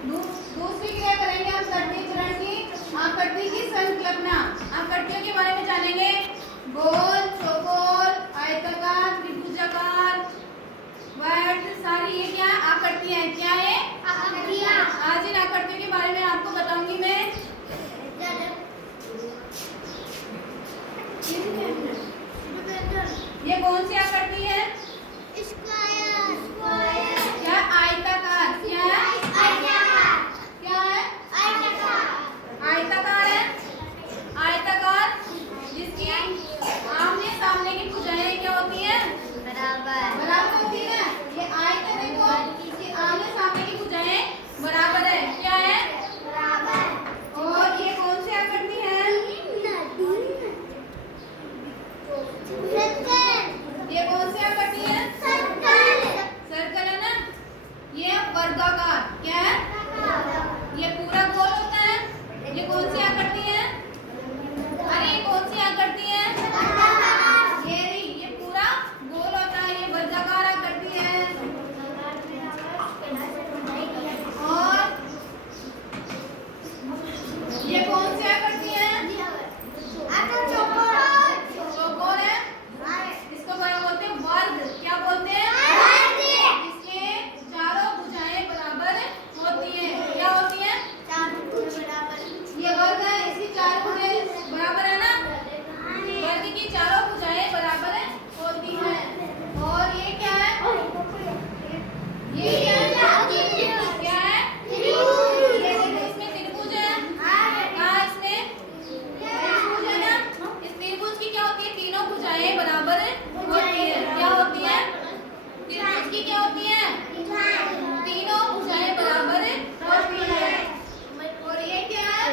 दूसरी क्रिया करेंगे हम तृतीय चरण की आकृति की संकल्पना। आकृतियों के बारे में जानेंगे। गोल, चौकोर, आयताकार, त्रिभुजाकार, वर्ग, सारी ये क्या आकृतियां हैं? क्या है? आकृतियां। आज इन आकृतियों के बारे में आपको बताऊंगी मैं। ये कौन सी आकृति है? स्क्वायर। क्या? आयताकार। क्या है? क्या है? आयताकार है। आयताकार जिसकी आमने सामने की भुजाएं क्या होती है? बराबर होती है। ये आयत देखो, इसके आमने सामने की भुजाएं बराबर है। क्या है? बराबर। और ये कौन सी आकृति है? ये कौन सी आकृति है? सर्कल है ना। ये वर्गाकार। क्या है? ये पूरा गोल होता है। ये कौन सी आकृति है? अरे ये कौन सी आकृति है? ये पूरा गोल होता है। ये वर्गाकार आकृति है। और ये कौन सी आकृति है? चौकोर है। इसको क्या बोलते हैं? वर्ग। क्या बोलते हैं? इसके चारों भुजाएं बराबर होती है। क्या होती है? ये वर्ग है, इसकी चारों भुजाएं बराबर है ना। वर्ग की चारों भुजाएं बराबर होती हैं। और ये क्या है? ये क्या है? क्या है? ये इसमें त्रिभुज है। कहाँ इसमें त्रिभुज है ना। इस त्रिभुज की क्या होती है? तीनों भुजाएं बराबर होती है। क्या होती है? त्रिभुज की क्या होती है? तीनों भुजाएं बराबर होती है। और ये क्या है?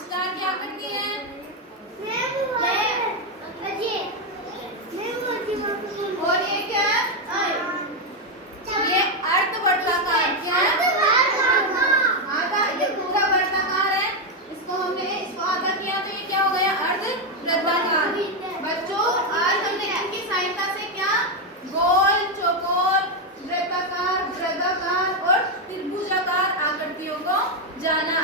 स्टार की आकृति है। और ये क्या है? ये अर्धवर्ताकार। क्या है? आधा। ये पूरा वर्ताकार है। इसको आधा किया तो ये क्या हो गया? अर्धवृत्ताकार। बच्चों आज हमने इनकी सहायता से क्या गोल, चौकोर, वृत्ताकार, वर्गाकार और त्रिभुजाकार आकृतियों को जाना।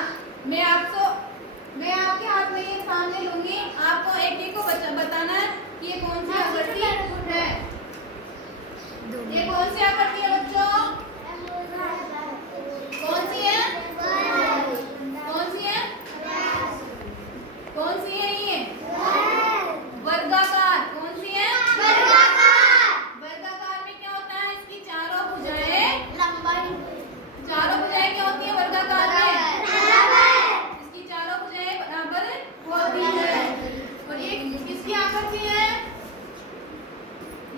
मैं आपके हाथ में ये सामने लूंगी। आपको एक को बताना है कि ये कौन सी आकृति है। ये कौन सी आकृति है बच्चों? कौन सी है? कौन सी है? कौन सी है ये? वर्गाकार। कौन सी है? वर्गाकार में क्या होता है? इसकी चारों भुजाएं क्या होती है? वर्गाकार में इसकी चारों भुजाएं बराबर होती है। और ये किसकी आकृति है?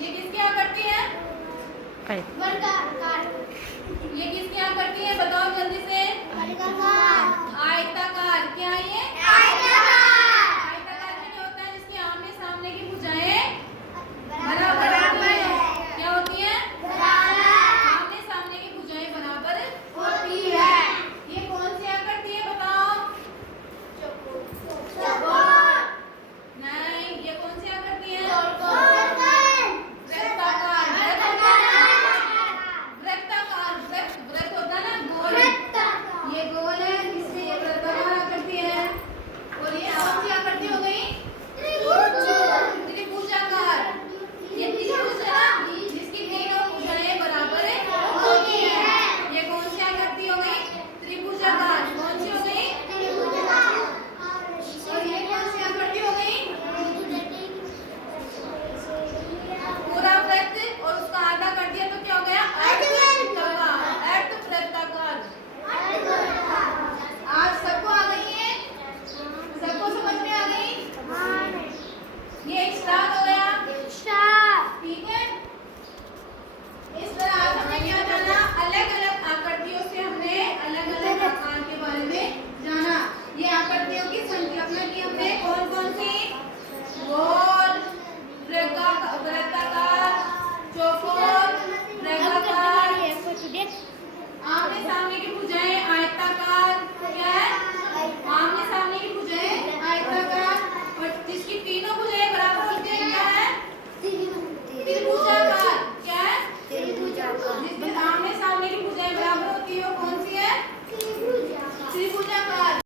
ये किसकी आकृति है? वर्गाकार। ये किसकी आकृति है? बताओ जल्दी से। आयताकार। क्या है ये? आयताकार में क्या होता है? जिसके आमने सामने की भुजाएं बराबर होती है। क्या होती है? आमने सामने की भुजाएं बराबर होती है। ये कौन सी आकृति है? बताओ। नहीं, ये कौन सी आकृति है? वृत्ताकार। वृत्त होता है ना, गोल। ये गोल है, इसलिए ये वृत्ताकार आकृति है। जिसके आमने सामने की भुजाएं